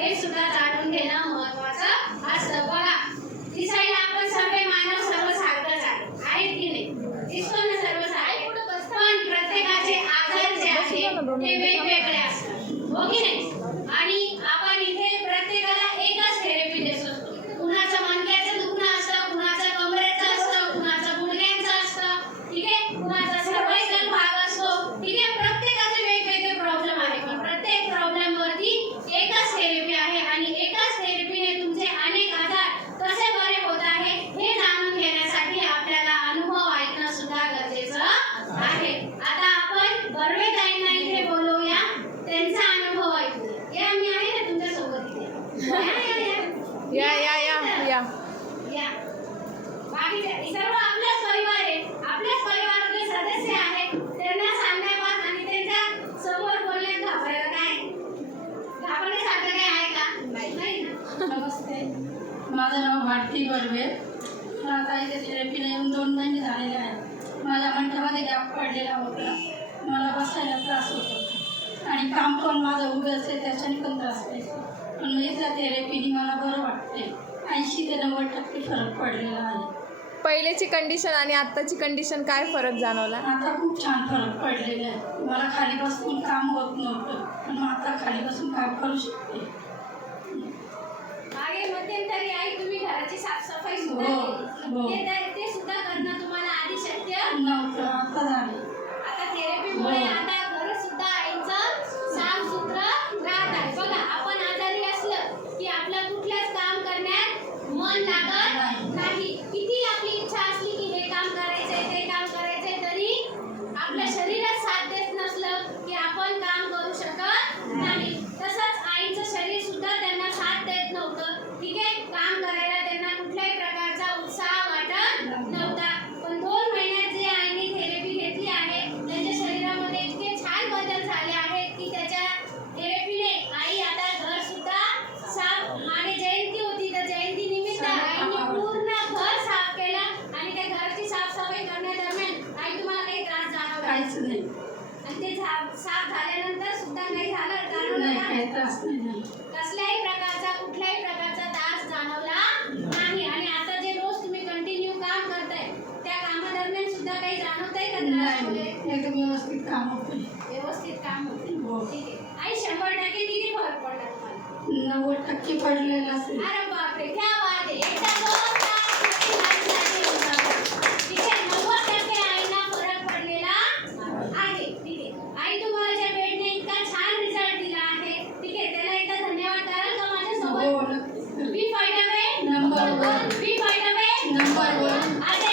हे सुद्धा जाणून घेणं महत्त्वाचं असतं. बघा दिसायला आपण सर्व मानव सर्वसारखेच आहेत की नाही, दिसतो ना सर्वसारखे, पण प्रत्येकाचे आजार जे आहेत ते वेगवेगळे असतात, हो की नाही. आणि आपण इथे प्रत्येकाला एकच थेरपी देत असतो. कुणाचं मणक्याचं दुखणं असतं, कुणाचं कमरेचं असतं, कुणाचं गुडघ्यांचं असतं, ठीक आहे, कुणाचा सर्वाइकल भाग असतो, ठीक आहे. प्रत्येकाचे वेगवेगळे प्रॉब्लेम आहे, पण प्रत्येक प्रॉब्लेम वरती एकच थेरपी आहे आणि एकाच थेरपीने तुमचे अनेक आजार कसे बरे होत आहे हे जाणून घेण्यासाठी आपल्याला अनुभव ऐकणं सुद्धा गरजेचं आहे. आता आपण बर्वेताईंना इथे बोलवूया, त्यांचा अनुभव ऐकूया. या मी आहे ना तुमच्या सोबत इथे. या बाकी सर्व आपलाच परिवार आहे, आपल्याच परिवारातले सदस्य आहेत. त्यांना सांगण्यावर आणि त्यांच्या समोर बोलण्यात घाबरायला काय, घाबरण्यासारखं काय आहे का? नाही ना. नमस्ते, माझं नाव भारती बर्वे. मला आता इथे थेरपीला येऊन 2 महिने झालेले आहेत. माझ्या मणक्यामध्ये गॅप पडलेला होता, मला बसायला त्रास होत होता आणि काम पण माझं उभं असेल त्याच्याने पण त्रास व्हायचा. पण मग इथल्या थेरपीने मला बरं वाटते. 80 ते 90% फरक पडलेला आहे. पहिलेची कंडिशन आणि आत्ताची कंडिशन काय फरक जाणवला? आता खूप छान फरक पडलेला आहे. मला खाली बसून काम होत नव्हतं, पण आता खाली बसून काम करू शकते. मागे मध्यंतरी आई तुम्ही घराची साफसफाई सुद्धा केली, ते सुद्धा करणं तुम्हाला आधी शक्य नव्हतं, आता झालं. आता थेरपीमुळे आता घर सुद्धा आईचं साफसुथरं राहत आहे. बघा आपण आजारी असलं की आपलं कुठल्याच काम करण्यात मन लागत नाही. किती आपली इच्छा असली की हे काम करायचंय ते काम करायचंय, तरी आपल्या शरीरात साथ देत नसलं की आपण काम करू शकत नाही. तसंच आईचं शरीर सुद्धा त्यांना साथ देत नव्हतं, ठीक आहे. काम करायला त्यांना कुठल्याही प्रकारचा उत्साह वाटत नव्हता. पण 2 महिन्यात जे आईने थेरपी घेतली आहे त्यांच्या शरीरामध्ये इतके छान बदल झाले आहेत की त्याच्या थेरपीने आई आता घर सुद्धा साफ, मागे जयंती होती तर जयंती निमित्त आईने पूर्ण घर साफ केलं आणि त्या घराची साफसफाई करण्यादरम्यान आई तुम्हाला काही त्रास जाणवला काहीच नाही. आणि ते साफ झाल्यानंतर सुद्धा काही झालं जाणवलं नाही, का? काही त्रास नाही झाला. कसल्याही प्रकारचा कुठल्याही प्रकारचा त्रास जाणवला नाही. आणि आता जे रोज तुम्ही कंटिन्यू काम करताय त्या कामादरम्यान सुद्धा काही जाणवतंय का त्रास वगैरे? नाही, एकदम व्यवस्थित काम होते. व्यवस्थित काम होते, हो. ठीक आहे. आई 100% किती फरक पडला तुम्हाला? 90% पडलेला असेल. अरे बापरे, क्या बात आहे. एकदा 2 तास नक्की लाईफसाठी होऊन जातं. ठीक आहे, 90% आईला फरक पडलेला आहे, ठीक आहे. आई तुम्हाला ज्या बेडने इतका छान रिझल्ट दिला आहे, ठीक आहे, त्याला एकदा धन्यवाद कराल का माझ्यासोबत? हो, नक्कीच. बी फाईट अवे नंबर 1. बी फाईट अवे नंबर 1. अरे